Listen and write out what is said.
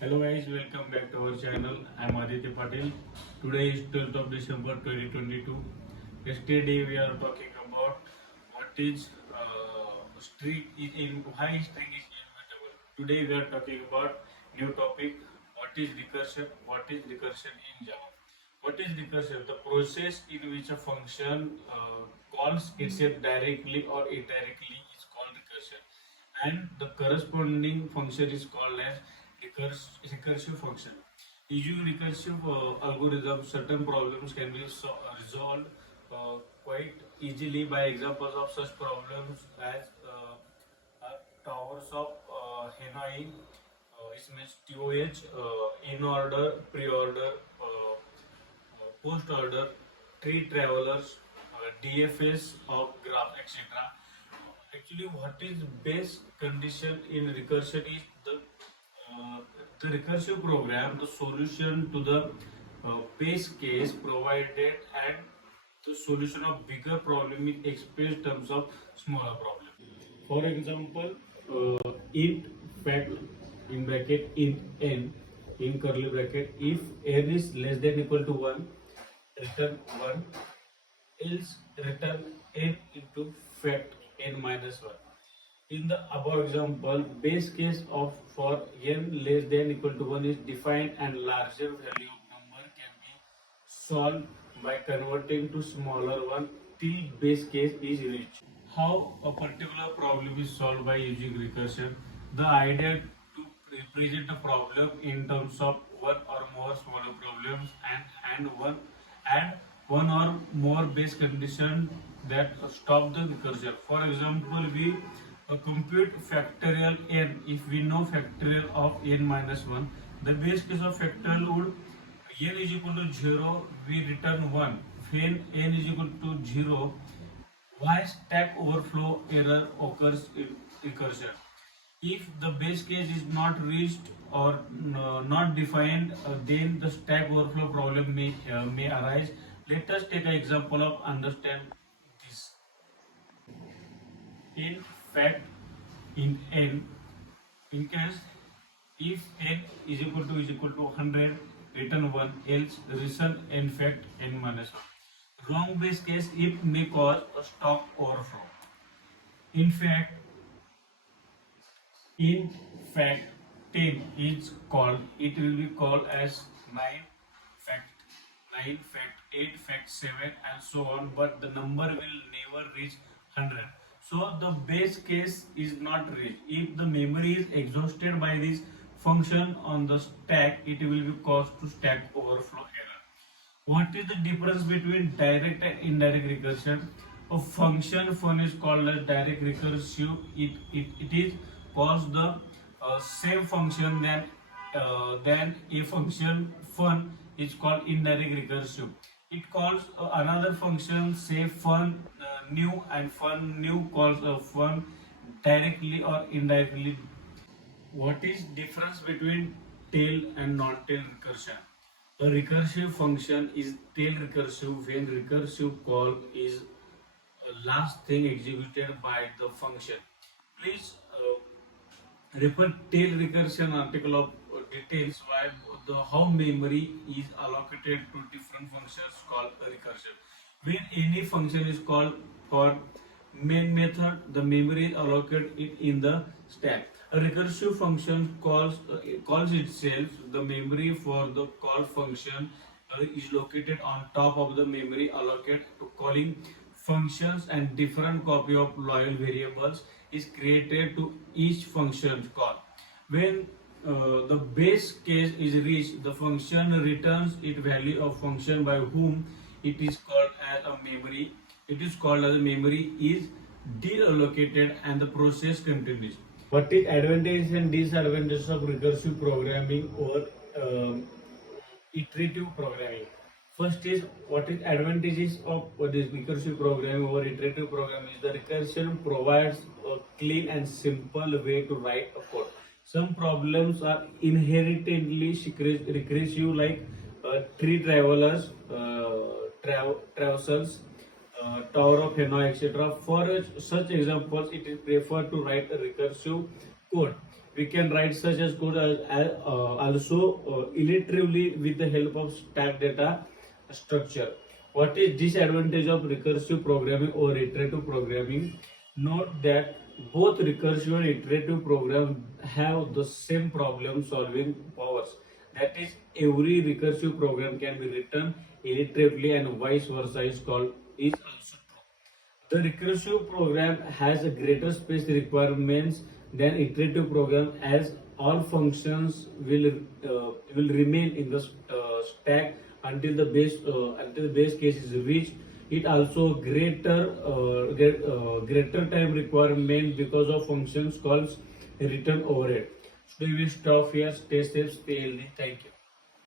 Hello guys, welcome back to our channel. I am Aditya Patel. Today is 12th of December 2022. Yesterday we are talking about what is string in why string is immutable. Today we are talking about new topic. What is recursion? What is recursion in Java? What is recursion? The process in which a function calls itself directly or indirectly is called recursion, and the corresponding function is called as recursive function. Using recursive algorithms, certain problems can be resolved quite easily by examples of such problems as towers of Hanoi, it means TOH, in order, pre-order, post order, tree travelers, DFS of graph, etc. Actually, what is base condition in recursion is the recursive program, the solution to the base case provided, and the solution of bigger problem is expressed in terms of smaller problem. For example, int fact in bracket int n in curly bracket, if n is less than equal to 1, return 1, else return n into fact n minus 1. In the above example, base case of for n less than equal to 1 is defined, and larger value of number can be solved by converting to smaller one till base case is reached. How a particular problem is solved by using recursion? The idea to represent a problem in terms of one or more smaller problems and one or more base condition that stop the recursion. For example, we compute factorial n. If we know factorial of n minus 1, the base case of factorial would n is equal to 0, we return 1. When n is equal to 0, why stack overflow error occurs in recursion? If the base case is not reached or not defined, then the stack overflow problem may arise. Let us take an example of understand this. In fact, in n, in case if n is equal to 100, return 1, else result in fact n minus 1. Wrong base case if may cause a stock overflow. In fact, 10 is called, it will be called as 9 fact 8 fact 7 and so on, but the number will never reach 100. So the base case is not reached. If the memory is exhausted by this function on the stack, it will be caused to stack overflow error. What is the difference between direct and indirect recursion? A function fun is called as direct recursive. It is calls the same function than a function fun is called indirect recursive. It calls another function say fun new, and fun new calls fun directly or indirectly. What is difference between tail and non-tail recursion? A recursive function is tail recursive when recursive call is last thing executed by the function. Please refer tail recursion article of details why the how memory is allocated to different functions called a recursion. When any function is called for main method, the memory is allocated in the stack. A recursive function calls itself. The memory for the call function is located on top of the memory allocated to calling functions, and different copy of loyal variables is created to each function call. When the base case is reached, the function returns its value of function by whom it is called as a memory. It is called as a memory is deallocated and the process continues. What is advantages and disadvantages of recursive programming or iterative programming? First is what is advantages of this recursive programming or iterative programming is the recursion provides a clean and simple way to write a code. Some problems are inherently recursive like tree travelers, traversals, Tower of Hanoi, etc. For such examples, it is preferred to write a recursive code. We can write such as code also iteratively with the help of stack data structure. What is disadvantage of recursive programming or iterative programming? Note that both recursive and iterative program have the same problem solving powers. That is, every recursive program can be written iteratively and vice versa is also true. The recursive program has a greater space requirements than iterative program, as all functions will remain in the stack until the base case is reached. It also greater time requirement because of functions calls return overhead. So we will stop here. Stay safe, stay healthy. Thank you.